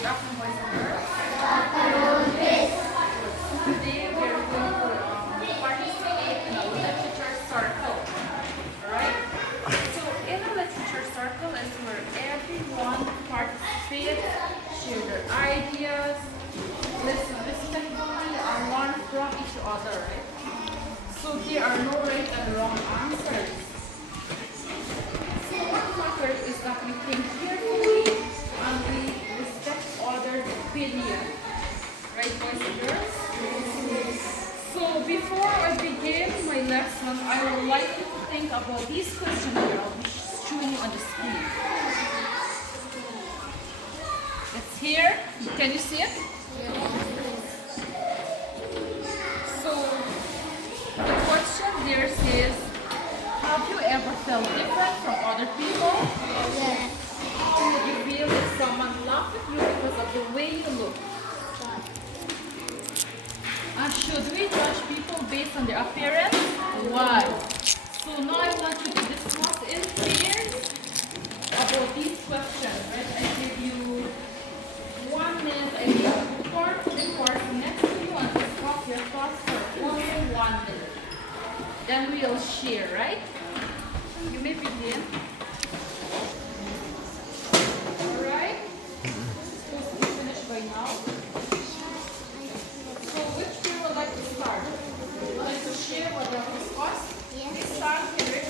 Good afternoon, boys and girls. Today we are going to participate in a literature circle. Alright? So in a literature circle is where everyone participates, share their ideas, listen respectfully, and learn from each other, right? So there are no right and wrong answers. So what matters is that we think carefully and we respect others' opinion. Right, boys and girls? So before I begin my lesson, I would like you to think about these questions here. I'll be showing you on the screen. It's here. Can you see it? So the question there says, have you ever felt different from other people? Yes. Did you feel that someone laughed at you because of the way you look? And should we judge people based on their appearance? Why? So now I want you to discuss in pairs about these questions, right? I give you 1 minute. I give you turn to the person next to you and discuss your thoughts for only 1 minute. Then we'll share, right? You may begin. Alright? Supposed to be finished by now. So which pair would like to start? Would you like to share what we have discussed? Yes. Let's start here.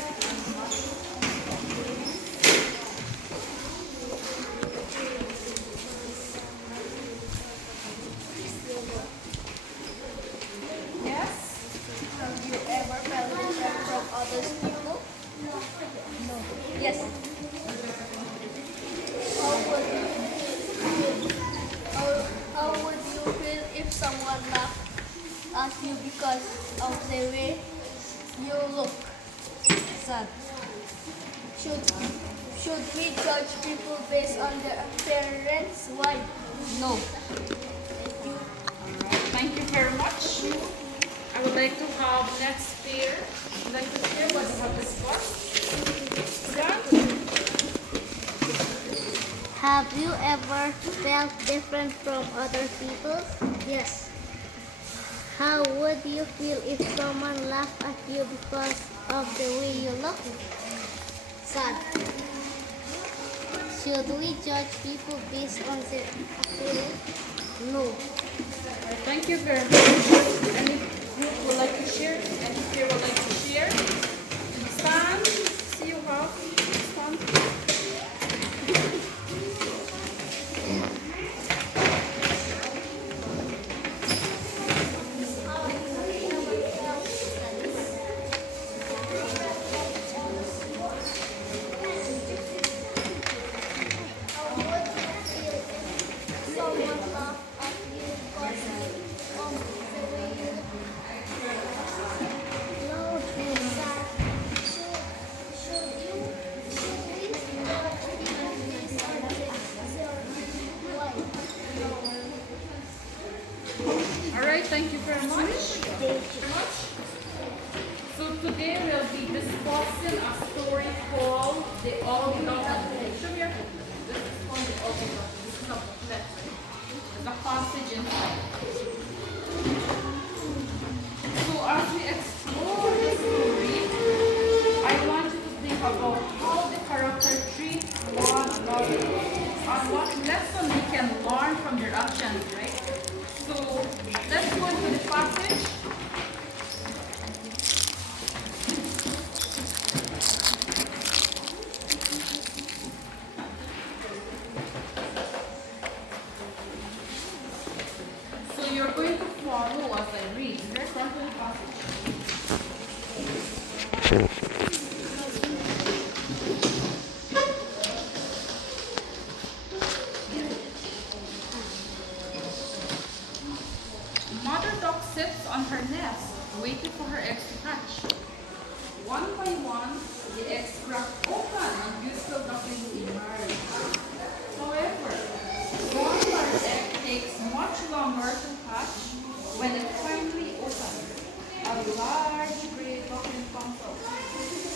Yes? Have you ever felt different from other people? No. Yes. How would you feel if someone laughed at you because of the way you look? Sad. Should we judge people based on their appearance? Why? No. Thank you. Alright, thank you very much. I would like to have next pair. Would like to share what we have discussed. Done? Have you ever felt different from other people? Yes. How would you feel if someone laughed at you because of the way you look? Sad. Should we judge people based on their appearance? No. Alright, thank you very much. Any group would like to share? Any pair would like to share? Stand. See you how. Stand. Alright, thank you very much. So today we'll be discussing a story called The Ugly Duckling. Show me your book. This is called The Ugly Duckling. This is a booklet. There's a passage inside. So as we explore the story, I want you to think about how the character treats one another and what lesson we can learn from their actions, right? So let's go into the passage. So you're going to follow as I read. Let's turn to the passage. Mother duck sits on her nest, waiting for her eggs to hatch. One by one, the eggs crack open and beautiful ducklings emerge. However, one large egg takes much longer to hatch. When it finally opens, a large gray duckling comes out.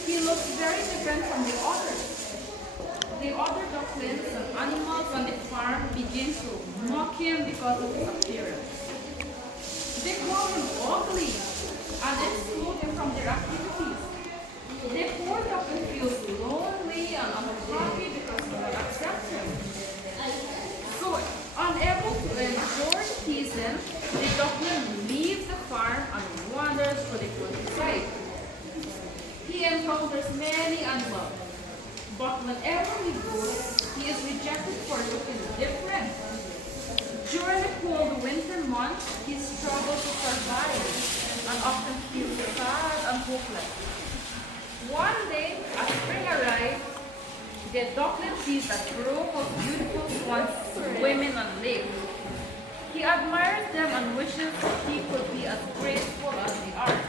He looks very different from the others. the other ducklings and animals on the farm begin to mock him because of his appearance. They call him ugly and exclude him from their activities. The poor duckling feels lonely and unhappy because no one accepts him. So, unable to endure the season, the duckling leaves the farm and wanders through the countryside. He encounters many animals, but whenever he goes, he is rejected for looking different. During the cold winter months, he struggles to survive and often feels sad and hopeless. One day, as spring arrives, the duckling sees a group of beautiful swans swimming on the lake. He admires them and wishes he could be as graceful as they are.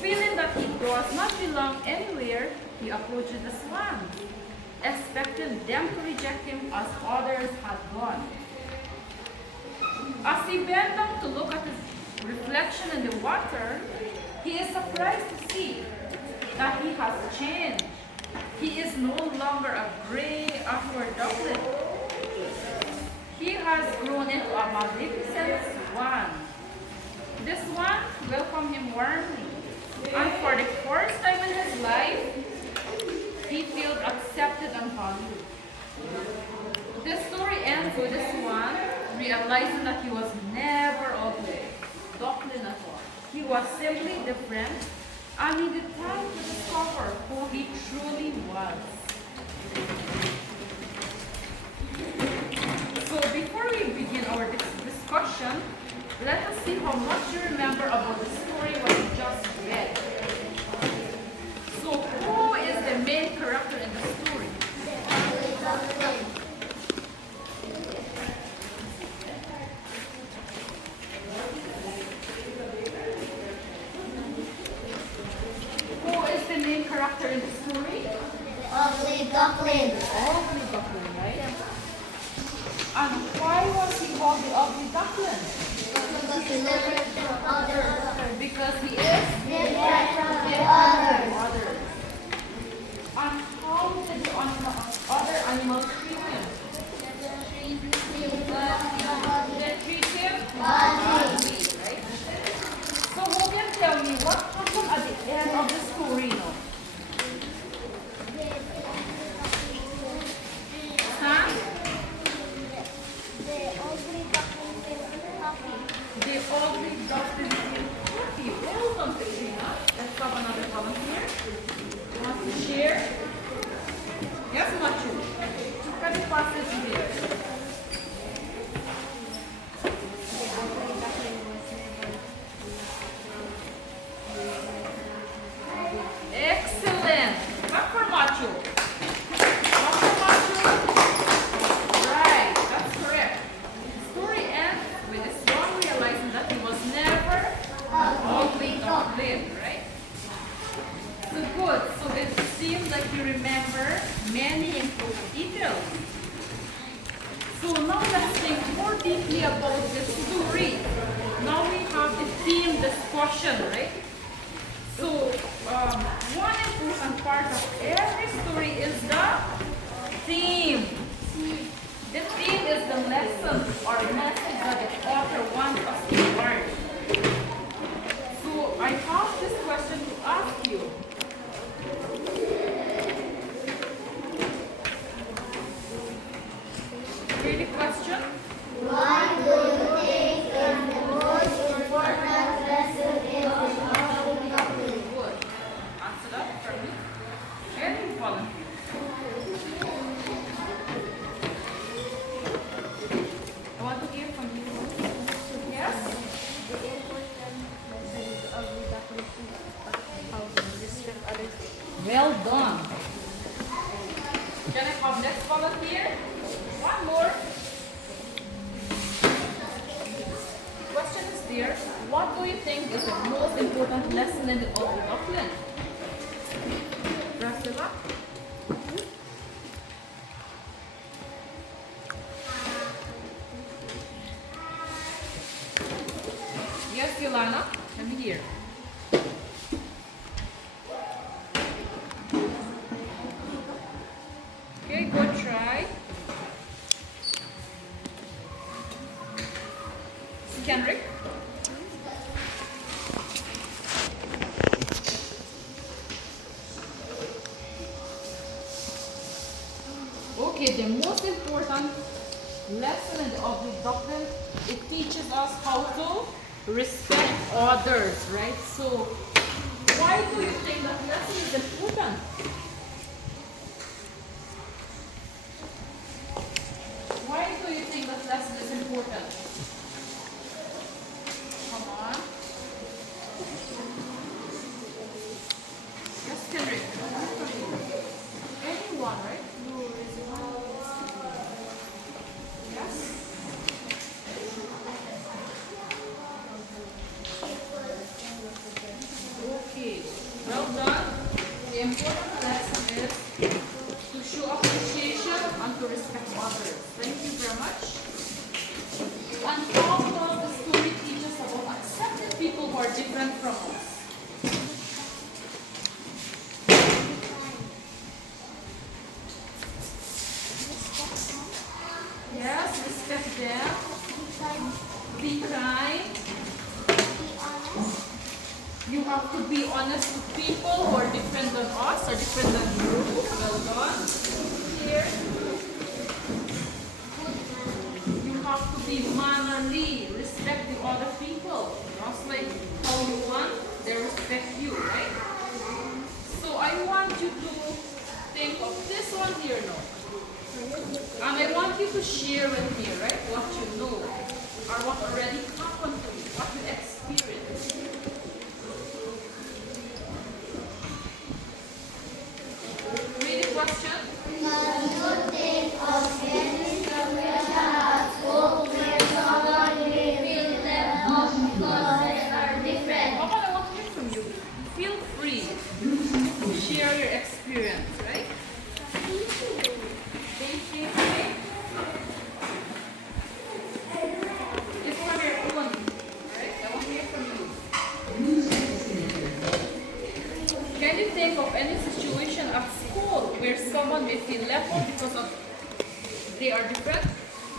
Feeling that he does not belong anywhere, he approaches the swans, expecting them to reject him as others had done. As he bends down to look at his reflection in the water, he is surprised to see that he has changed. He is no longer a gray, awkward duckling. He has grown into a magnificent swan. The swan welcomed him warmly, and for the first time in his life, he feels accepted and valued. The story ends with the swan realizing that he was never ugly, duckling at all. He was simply different and needed time to discover who he truly was. So before we begin our discussion, let us see how much you remember about the story what we just read. So who is the main character in the story? Who is the main character in the story? Ugly duckling. Ugly duckling, right? And why was he called the ugly duckling? Because he different from others. Because he is Different from the others. others. And how did the other animals treat him? They treat him badly, right? So who can tell me what happened at the end of the story now? Huh? The ugly duckling feels happy. The ugly duckling feel happy. Well done, Katrina. Let's have another volunteer. Want to share? Yes, Machu. Can you pass it here? The ugly duckling was never Excellent. Back for Machu. Back for Machu. Right, that's correct. The story ends with the swan realizing that he was never an ugly duckling, right? So good. So it seems like you remember many important details. So now let's think more deeply about the story. Now we have the theme discussion, right? So one important part of every story is the theme. The theme is the lesson or message that the author wants us to learn. So I have this question to ask you. Read the question. Why do you think is the most important lesson in the ugly duckling? Good. Answer that for me. Any volunteer. I want to hear from you. Yes? The important lesson is the ugly duckling is how to respect others. Well done. Can I have next volunteer? One more. Question is there. What do you think is the most important lesson in the ugly duckling? Priscilla? Yes, Yolana? Let me hear. Okay, Kendrick? Okay, the most important lesson in the Ugly Duckling, it teaches us how to respect others, right? So, why do you think that lesson is important? Why do you think that lesson is important? Come on. Yes, Kendrick. Anyone, right? Yes. Okay. Well done. The important lesson is to show appreciation and to respect others. Thank you very much. And how does the story teach us about accepting people who are different from us? Yes, respect them. Be kind. You have to be honest with people who are different than us or different than you. Well done. Here. You have to be mannerly. Respect the other people. Just like how you want, they respect you, right? So I want you to think of this one here now. And I want you to share with me, right, what you know or what already happened to you, what you experienced. Read the question. Can you think of any situation at school where someone may feel left out because they are different? Papa, I want to hear from you. Feel free to share your experience, right? It's for your own, right? I want to hear from you. Can you think of any situation at school where someone may feel left out because of they are different?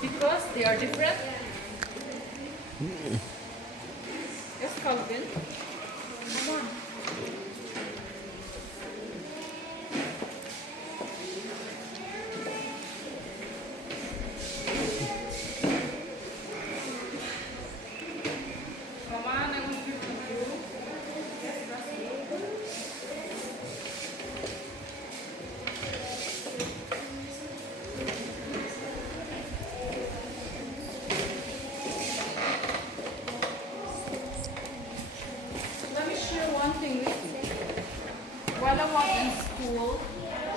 Because they are different? Yes, Calvin. Come on. Come on, I want to hear from you. Yes, Rusty. Let me share one thing with you. While I was in school,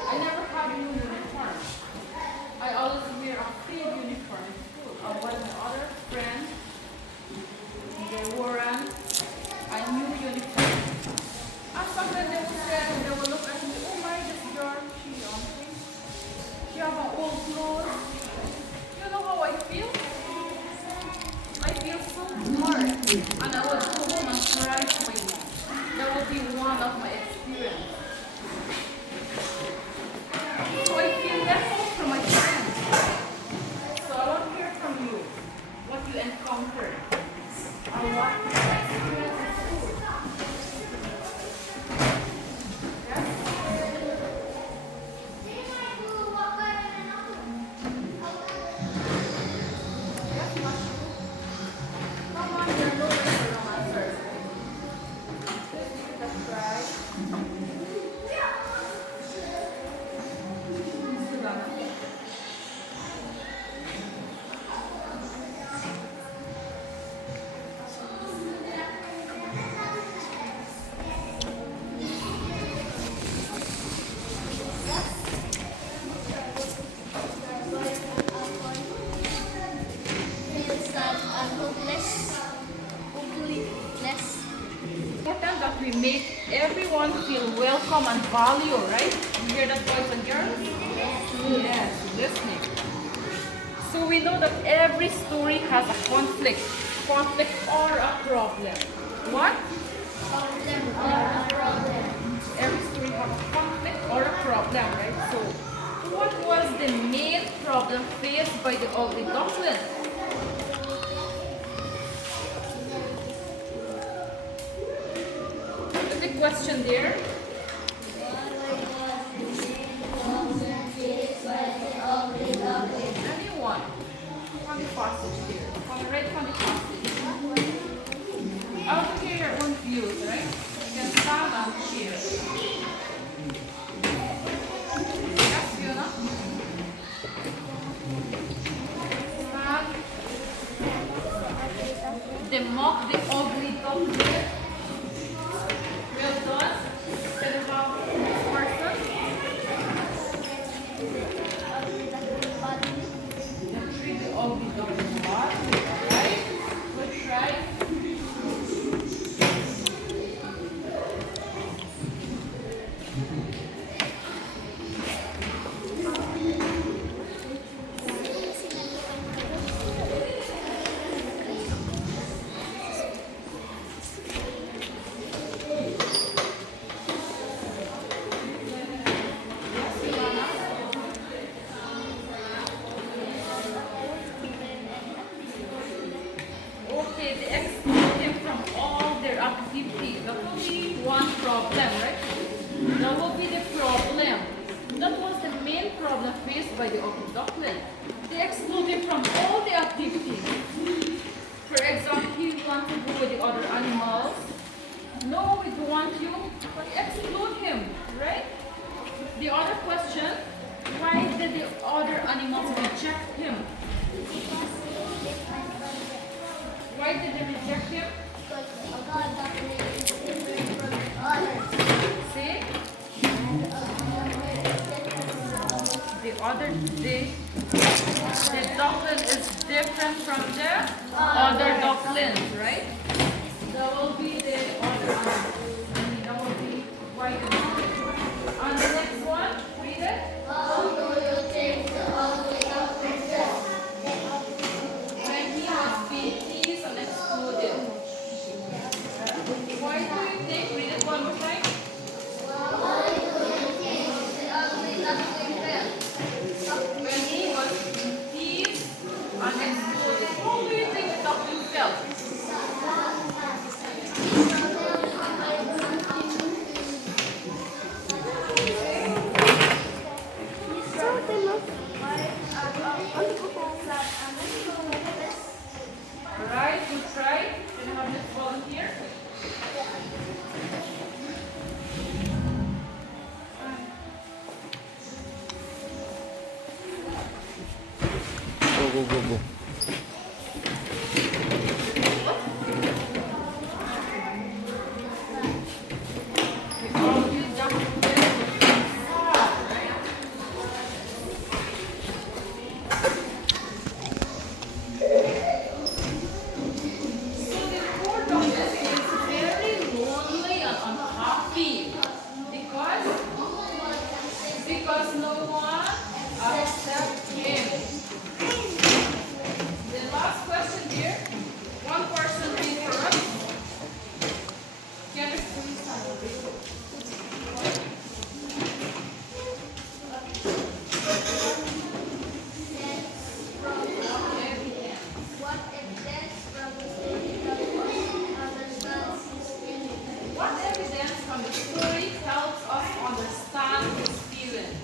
I never had a new uniform. I always wear a fake uniform in school. While my other friends, they wore a new uniform. And sometimes they would say, they would look at me, oh my, this girl, she have an old clothes. You know how I feel? I feel so hard. And I would go home and cry to my mom. That would be one of my experience. So I feel left out from my friends. So I want to hear from you what you encountered and what you experienced in school. Yes? Yes, Mashu. Come on, you're no wrong answer. That's right. Savannah. Important that we make everyone feel welcome and valued, right? You hear that, boys and girls? Yes, listening. So we know that every story has a conflict or a problem. What? Every story has a conflict or a problem, right? So what was the main problem faced by the ugly duckling? question there? Anyone? From the passage here. Read from the passage. Out here your own views, right? You can stand and cheer. Yes, Fiona? Stand. They mock the ugly duckling. Well done. Can you have this person? The tree, the ugly duckling. What? Right? Good try. Okay, they exclude him from all their activities. That will be one problem, right? That will be the problem. That was the main problem faced by the ugly duckling. They exclude him from all the activities. For example, he wants to go with the other animals. No, we don't want you. But exclude him, right? The other question, why did the other animals reject him? Why did they reject him? See? The duckling is different from the other ducklings, right? That will be the other animal. That will be why the duckling. And the next one, read it. When he was being teased and excluded. Why do you think? Read it one more time. When he was being teased and excluded. How do you think the duckling felt? Alright, good try. Can you have this volunteer? Go, go, go, go. Because no one accepts him. The last question here, one person read for us. Can you please what evidence from the story helps us understand his feelings?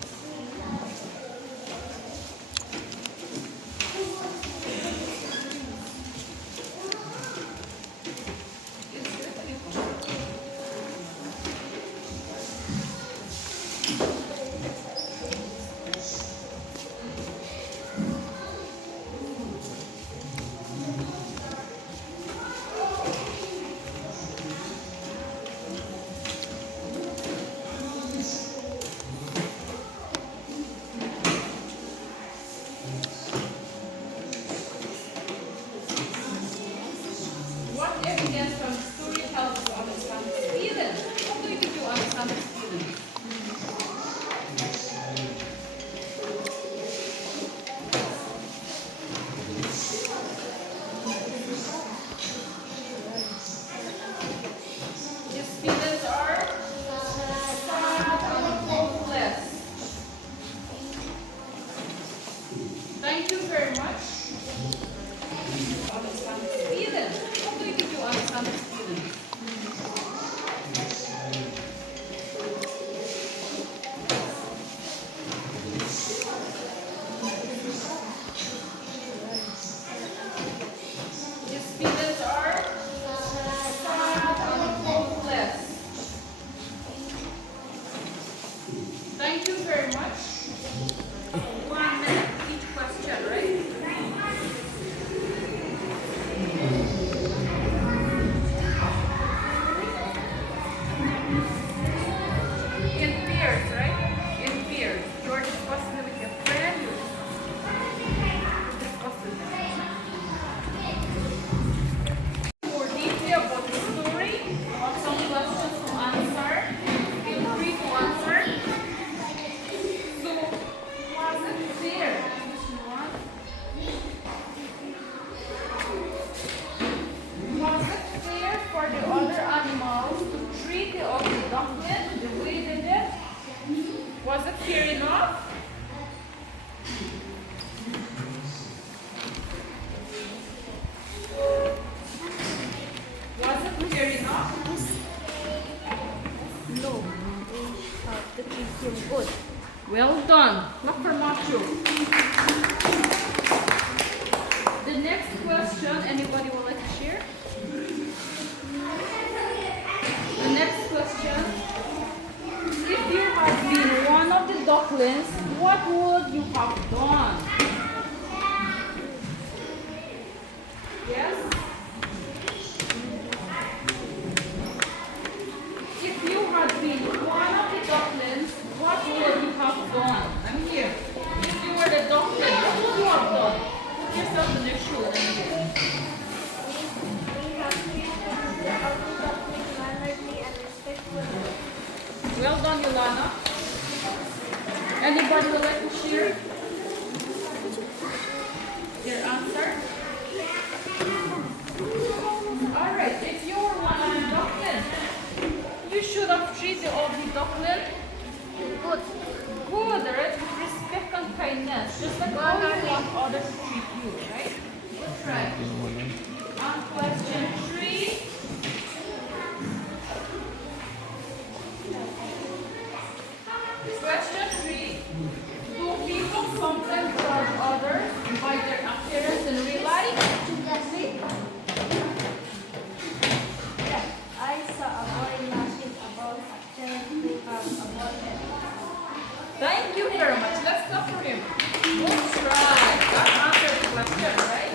What evidence from the story helps you understand his feelings? How do you think you understand his feelings? His feelings are sad and hopeless. Thank you very much. Understand his feelings. How do you think you understand his feelings? clear enough? Was it clear enough? No, we have to keep him good. Well done. Clap for Macho. The next question, anybody would like to share? The next question. If you had been one of the ducklings, what would you have done? Yes? If you had been one of the ducklings, what would you have done? I'm here. If you were the duckling, what would you have done? Put yourself in their shoes. I'm here. We have treated the other duckling mannerly and respectfully. Well done, Yolana. Anybody would like to share their answer? Alright, if you were one of the ducklings, you should have treated all the ducklings good. Good, right? With respect and kindness. Just like how you want others to treat you, right? Good try. On question 3. Question 3. Do people sometimes judge others by their appearance in real life? Yeah, I saw a boy laughing about pretending to have a bald head. Thank you very much. Let's clap for him. Good try. That answered the question, right?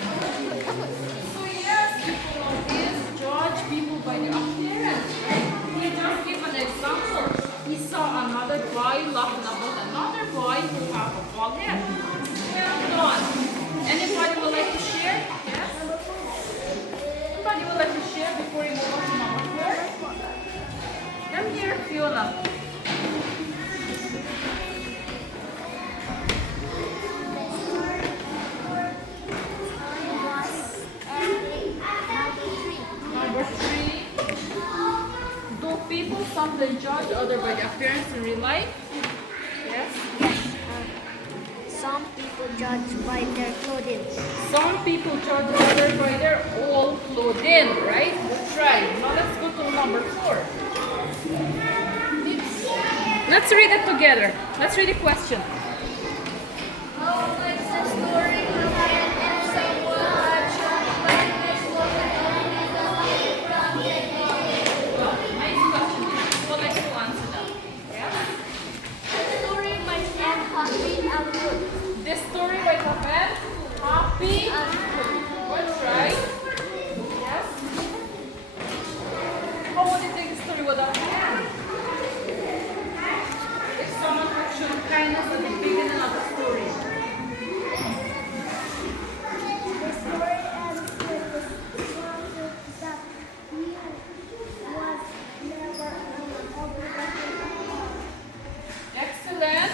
So yes, people always judge people by their appearance, right? He just gave an example. He saw another boy laughing about another boy who have a bald head. Well done. Anybody would like to share? Yes? Anybody would like to share before we move on to number 4? Come here, Fiona. Number 3. Do people sometimes judge other by their appearance in real life? Yes? Some people judge by their clothing. Some people judge others by their old clothing, right? Good try. Now let's go to number 4. Let's read it together. Let's read the question. How much the story can and someone are judged by their clothing? Well, nice question. Who would like to answer that? Yeah? The story might end happy and good. This story by Tapan, happy. Good try. Yes? How would you think the story would have ended? If someone had shown kindness at the beginning of the story. The story ends with the swan that he was never overlooking. Excellent.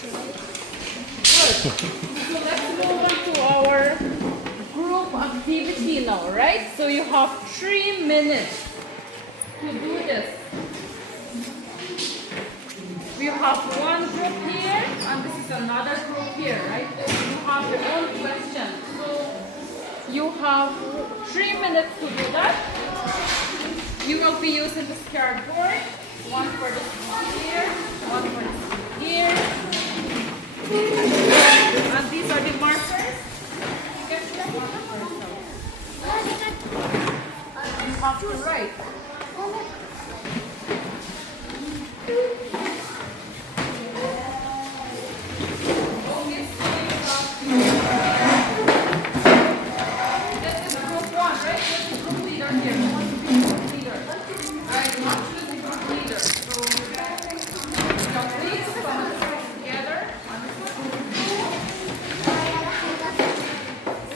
Good. So let's move on to our group activity now, right? So you have 3 minutes to do this. We have one group here, and this is another group here, right? You have your own question. So you have 3 minutes to do that. You will be using this cardboard. One for this one here, one for this one here. And these are the markers. Get them one for yourself. You have to write. Okay, so you have to. This is group 1, right? This is group leader here. Who wants to be group leader? Alright, you want to choose the group leader. So please come together. And this is group 2.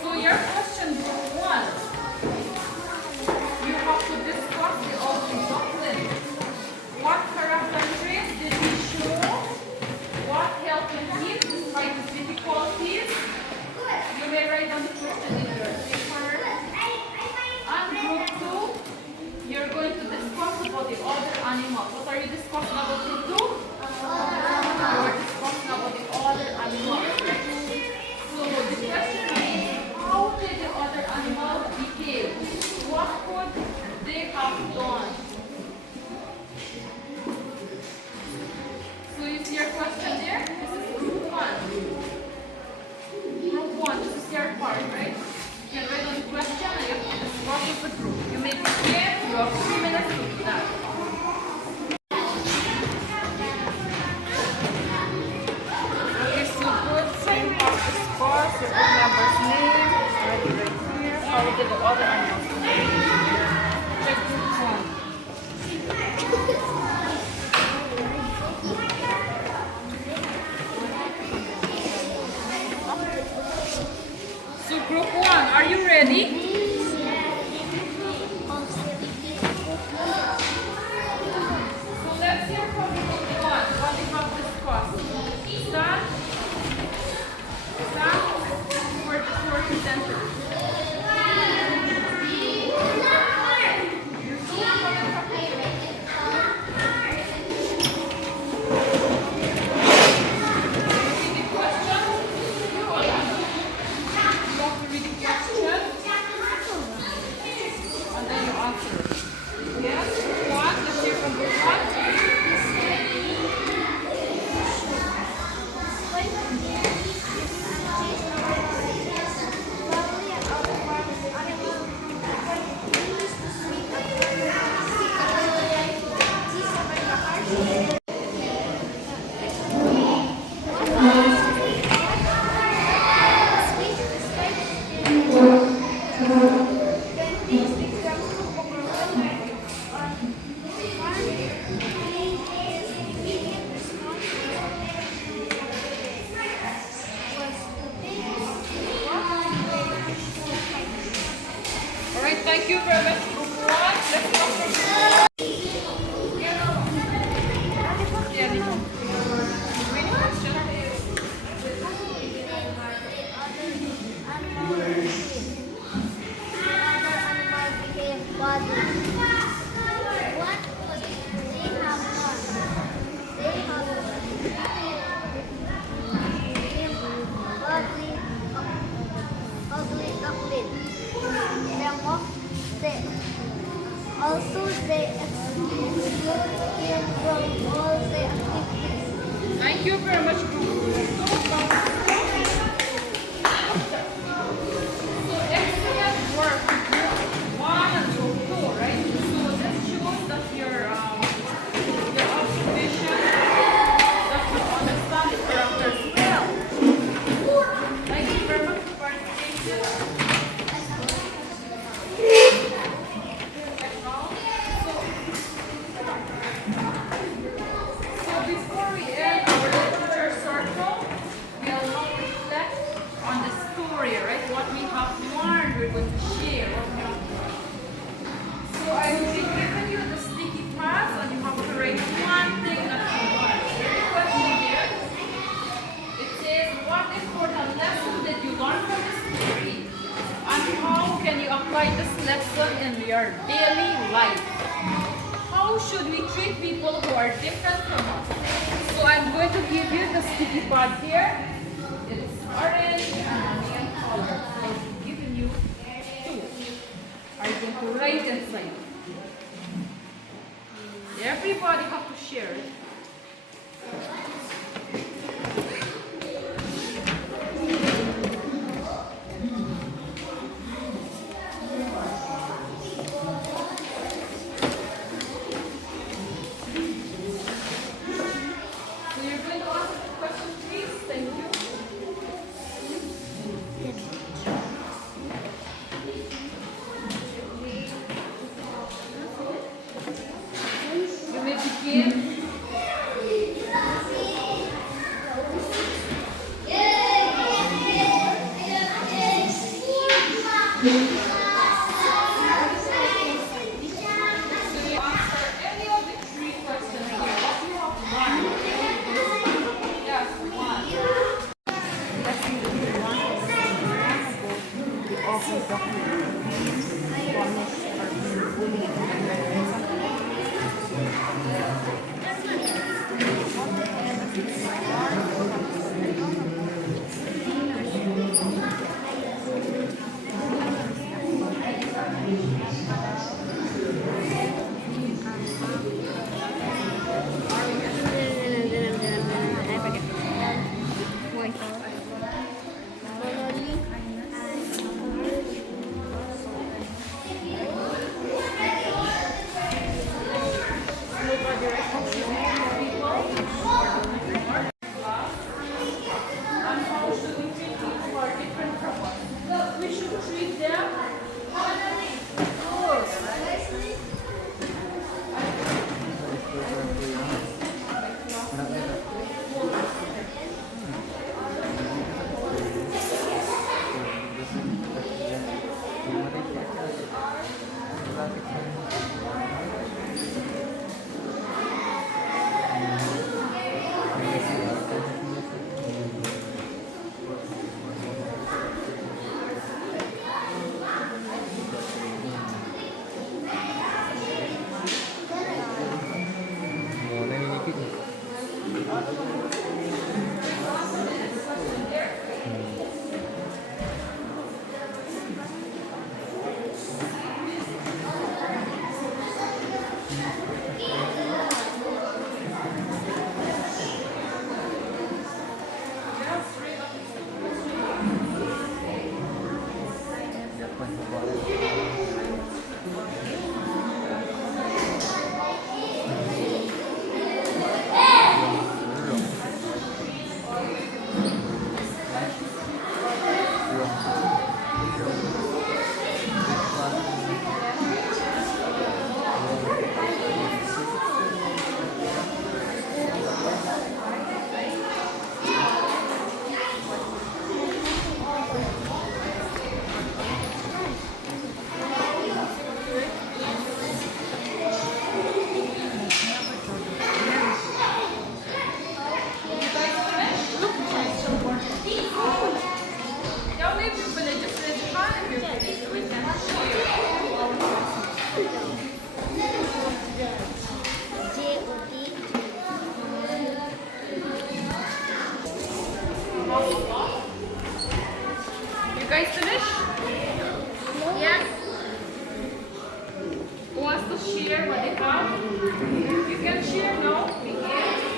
So your question group 1. You have to discuss the all three did the other animals. Check group one. So group one, are you ready? So let's hear from group one. What they have discussed. Stand. Stand for the presenters. Alright, thank you very much, group one. Let's go for Also, they exclude him from all the activities. Thank you very much, group. So excellent work, group one and group two, right? So this shows that your observation, that you understand the characters well. Thank you very much for participation. So before we end our literature circle, we'll now reflect on the story, right? What we have learned, we're going to share. What we have learned. So I will be giving you the sticky pads and you have to write one thing that you learned. Very question here. It says, what important lesson did you learn from the story? And how can you apply this lesson in your daily life? How should we treat people who are different from us? So I'm going to give you the sticky pad here. It's orange and green color. I'm giving you two. Are you going to write inside? Everybody have to share it. So you're going to answer the question, please. Thank you. You may begin. So you answer any of the three questions here. What you have learned. Yes, one. Lesson number one is about the awful document punish or bully Oh, nanginipid eh. Don't leave your village just raise your hand if you're finished so we can show you You guys finished? Yeah? Who wants to share what they have? You can share now. Begin.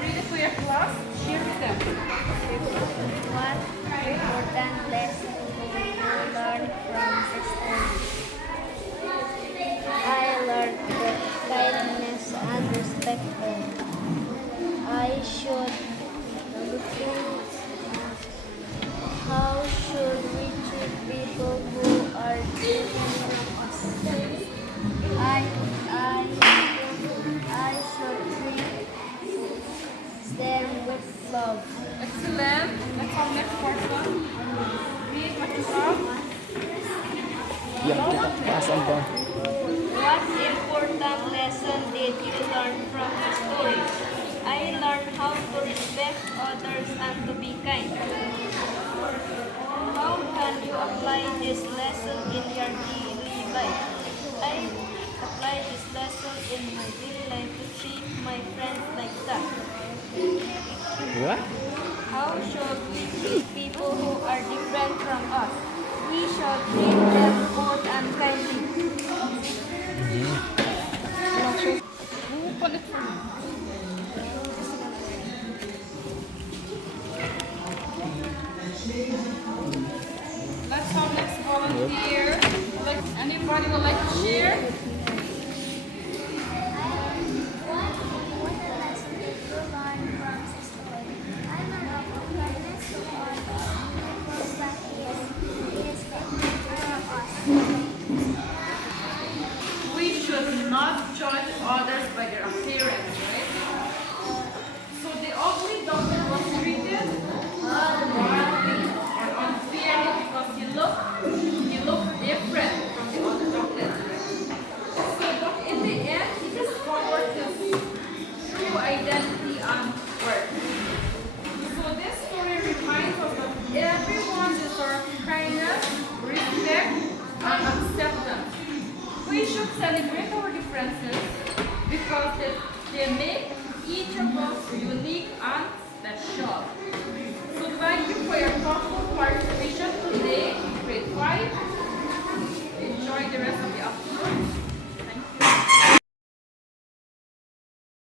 Read it to your class. Share with them. What important lesson did you learn from this story? I learned that kindness and respect. I should How should we treat people who are different from us? I should treat them with love. Excellent. Let's have next person. Read what you have. Yang kita pasang ba? What important lesson did you learn from the story? I learned how to respect others and to be kind. How can you apply this lesson in your daily life? I apply this lesson in my daily life to treat my friends like that. What? How should we treat people who are different from us? We should treat them good and kindly. Open it for me. Let's have next volunteer. Like anybody would like to share? We should not judge others by their appearance, right? So the ugly duckling was treated unfairly or unfairly because he looked different from the other ducklings. So but in the end, he discovered his true identity and worth. So this story reminds us that everyone deserves kindness, respect, and acceptance. We should celebrate our differences